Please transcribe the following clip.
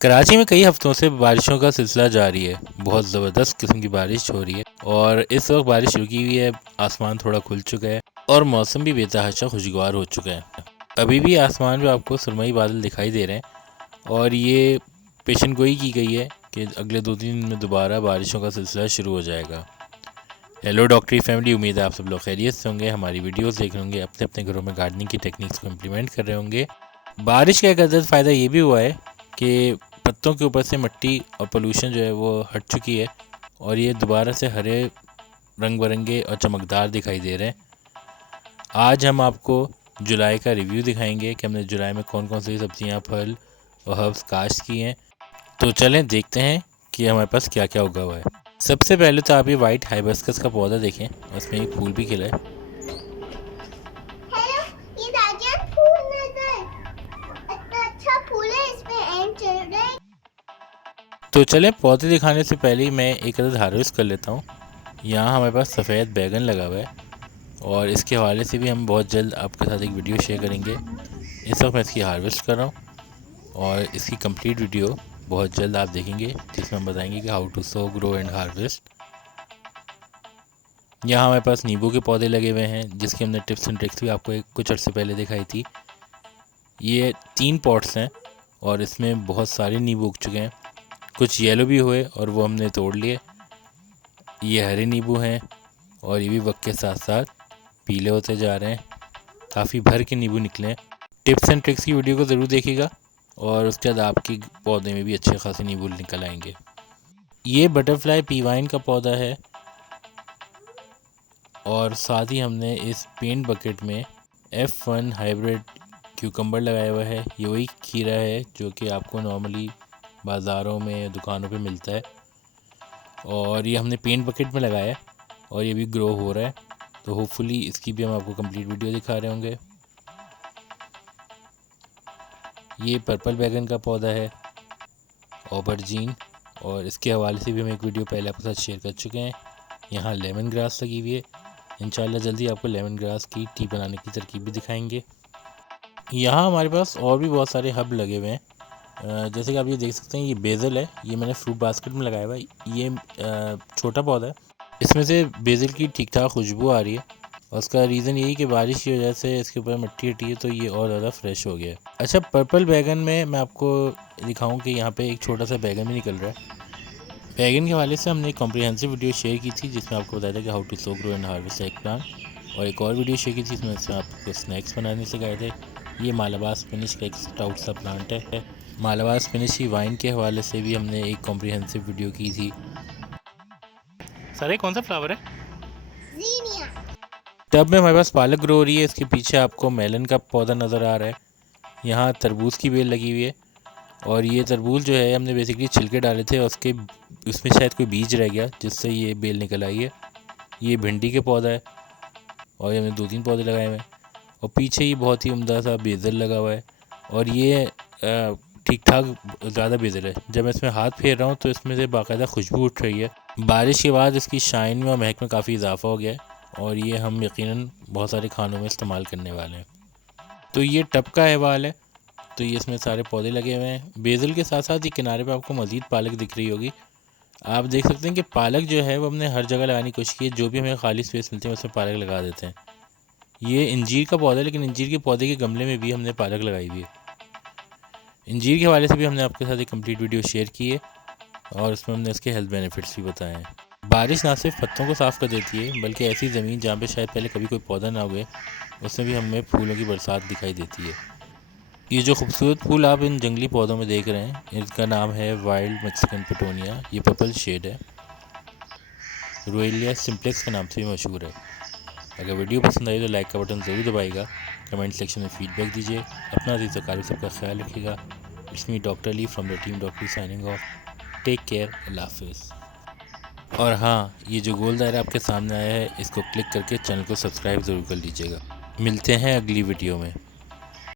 कराची में कई हफ्तों से बारिशों का सिलसिला जारी है। बहुत ज़बरदस्त किस्म की बारिश हो रही है और इस वक्त बारिश रुकी हुई है। आसमान थोड़ा खुल चुका है और मौसम भी बेतहाशा खुशगवार हो चुका है। अभी भी आसमान में आपको सुरमई बादल दिखाई दे रहे हैं और ये पेशन गोई की गई है कि अगले 2-3 दिन में दोबारा बारिशों का सिलसिला शुरू हो जाएगा। हेलो डॉक्टरी फैमिली, उम्मीद है आप सब लोग खैरियत से होंगे, हमारी वीडियोस देख रहे होंगे, अपने अपने घरों में गार्डनिंग की टेक्निक्स को इम्प्लीमेंट कर रहे होंगे। बारिश का एक अदद फ़ायदा ये भी हुआ है कि पत्तों के ऊपर से मिट्टी और पोल्यूशन जो है वो हट चुकी है और ये दोबारा से हरे, रंग बिरंगे और चमकदार दिखाई दे रहे हैं। आज हम आपको जुलाई का रिव्यू दिखाएंगे कि हमने जुलाई में कौन कौन सी सब्जियां, फल और हर्ब्स काश्त की हैं। तो चलें देखते हैं कि हमारे पास क्या क्या उगा हुआ है। सबसे पहले तो आप ये वाइट हाइबिस्कस का पौधा देखें, इसमें एक फूल भी खिला है। तो चलें पौधे दिखाने से पहले ही मैं एक अदद हार्वेस्ट कर लेता हूँ। यहाँ हमारे पास सफ़ेद बैगन लगा हुआ है और इसके हवाले से भी हम बहुत जल्द आपके साथ एक वीडियो शेयर करेंगे। इस वक्त मैं इसकी हार्वेस्ट कर रहा हूँ और इसकी कंप्लीट वीडियो बहुत जल्द आप देखेंगे, जिसमें हम बताएंगे कि how to sow, grow and harvest. यहाँ हमारे पास नींबू के पौधे लगे हुए हैं, जिसकी हमने टिप्स एंड ट्रिक्स भी आपको कुछ अर्से पहले दिखाई थी। ये 3 पॉट्स हैं और इसमें बहुत सारे नींबू उग चुके हैं। कुछ येलो भी हुए और वो हमने तोड़ लिए। ये हरे नींबू हैं और ये भी वक्त के साथ साथ पीले होते जा रहे हैं। काफ़ी भर के नींबू निकले हैं। टिप्स एंड ट्रिक्स की वीडियो को ज़रूर देखिएगा और उसके बाद आपके पौधे में भी अच्छे खासे नींबू निकल आएंगे। ये बटरफ्लाई पी वाइन का पौधा है और साथ ही हमने इस पेंट बकेट में F1 हाइब्रिड क्यूकम्बर लगाया हुआ है। ये वही खीरा है जो कि आपको नॉर्मली बाज़ारों में, दुकानों पे मिलता है और ये हमने पेंट बकेट में लगाया है और ये भी ग्रो हो रहा है। तो होपफुली इसकी भी हम आपको कंप्लीट वीडियो दिखा रहे होंगे। ये पर्पल बैगन का पौधा है, ऑबरजीन, और इसके हवाले से भी हम एक वीडियो पहले आपके साथ शेयर कर चुके हैं। यहाँ लेमन ग्रास लगी हुई है। इंशाल्लाह जल्दी आपको लेमन ग्रास की टी बनाने की तरकीब भी दिखाएंगे। यहाँ हमारे पास और भी बहुत सारे हब लगे हुए हैं। जैसे कि आप ये देख सकते हैं, ये बेज़ल है। ये मैंने फ्रूट बास्केट में लगाया हुआ है। ये छोटा पौधा है। इसमें से बेज़ल की ठीक ठाक खुशबू आ रही है और उसका रीज़न यही कि बारिश की वजह से इसके ऊपर मिट्टी हटी है तो ये और ज़्यादा फ्रेश हो गया है। अच्छा, पर्पल बैगन में मैं आपको दिखाऊं कि यहाँ पे एक छोटा सा बैगन भी निकल रहा है। बैगन के हवाले से हमने एक कॉम्प्रिहेंसिव वीडियो शेयर की थी जिसमें आपको बताया था कि how to sow, grow and harvest eggplant, और एक और वीडियो शेयर की थी जिसमें आपको स्नैक्स बनाने सिखाए थे। ये मालाबार स्पिनिच का एक स्टाउट सा प्लांट है। मालाबार स्पिनिच की वाइन के हवाले से भी हमने एक कॉम्प्रिहेंसिव वीडियो की थी। सर, कौन सा फ्लावर है? टब में हमारे पास पालक ग्रो हो रही है। इसके पीछे आपको मेलन का पौधा नज़र आ रहा है। यहाँ तरबूज की बेल लगी हुई है और ये तरबूज जो है हमने बेसिकली छिलके डाले थे और उसमें शायद कोई बीज रह गया जिससे ये बेल निकल आई है। ये भिंडी के पौधा है और ये हमने 2-3 पौधे लगाए हुए हैं और पीछे ही बहुत ही उम्दा सा बेज़ल लगा हुआ है और ये ठीक ठाक ज़्यादा बेज़ल है। जब मैं इसमें हाथ फेर रहा हूँ तो इसमें से बाकायदा खुशबू उठ रही है। बारिश के बाद इसकी शाइन में और महक में काफ़ी इजाफा हो गया है और ये हम यकीनन बहुत सारे खानों में इस्तेमाल करने वाले हैं। तो ये टब का अहवाल है। तो ये इसमें सारे पौधे लगे हुए हैं। बेज़ल के साथ साथ ये किनारे पे आपको मज़ीद पालक दिख रही होगी। आप देख सकते हैं कि पालक जो है वो हमने हर जगह लगाने की कोशिश की है। जो भी हमें खाली स्पेस मिलती है उसमें पालक लगा देते हैं। ये इंजीर का पौधा है, लेकिन इंजीर के पौधे के गमले में भी हमने पालक लगाई हुई है। इंजीर के हवाले से भी हमने आपके साथ एक कंप्लीट वीडियो शेयर की है और उसमें हमने इसके हेल्थ बेनिफिट्स भी बताए हैं। बारिश ना सिर्फ पत्तों को साफ़ कर देती है बल्कि ऐसी ज़मीन जहाँ पे शायद पहले कभी कोई पौधा ना उगे उसमें भी हमें फूलों की बरसात दिखाई देती है। ये जो खूबसूरत फूल आप इन जंगली पौधों में देख रहे हैं, इसका नाम है वाइल्ड मैक्सिकन पिटोनिया। ये पर्पल शेड है। रोएलिया सिम्प्लेक्स के नाम से भी मशहूर है। अगर वीडियो पसंद आई तो लाइक का बटन ज़रूर दबाइएगा। कमेंट सेक्शन में फीडबैक दीजिए। अपना अज़ीज़ ज़कारी सबका ख्याल रखिएगा। It's me doctor Lee from the team doctor Lee signing off. Take care, अल्लाह हाफिज़। और हाँ, ये जो गोल दायरा आपके सामने आया है इसको क्लिक करके चैनल को सब्सक्राइब ज़रूर कर लीजिएगा। मिलते हैं अगली वीडियो में।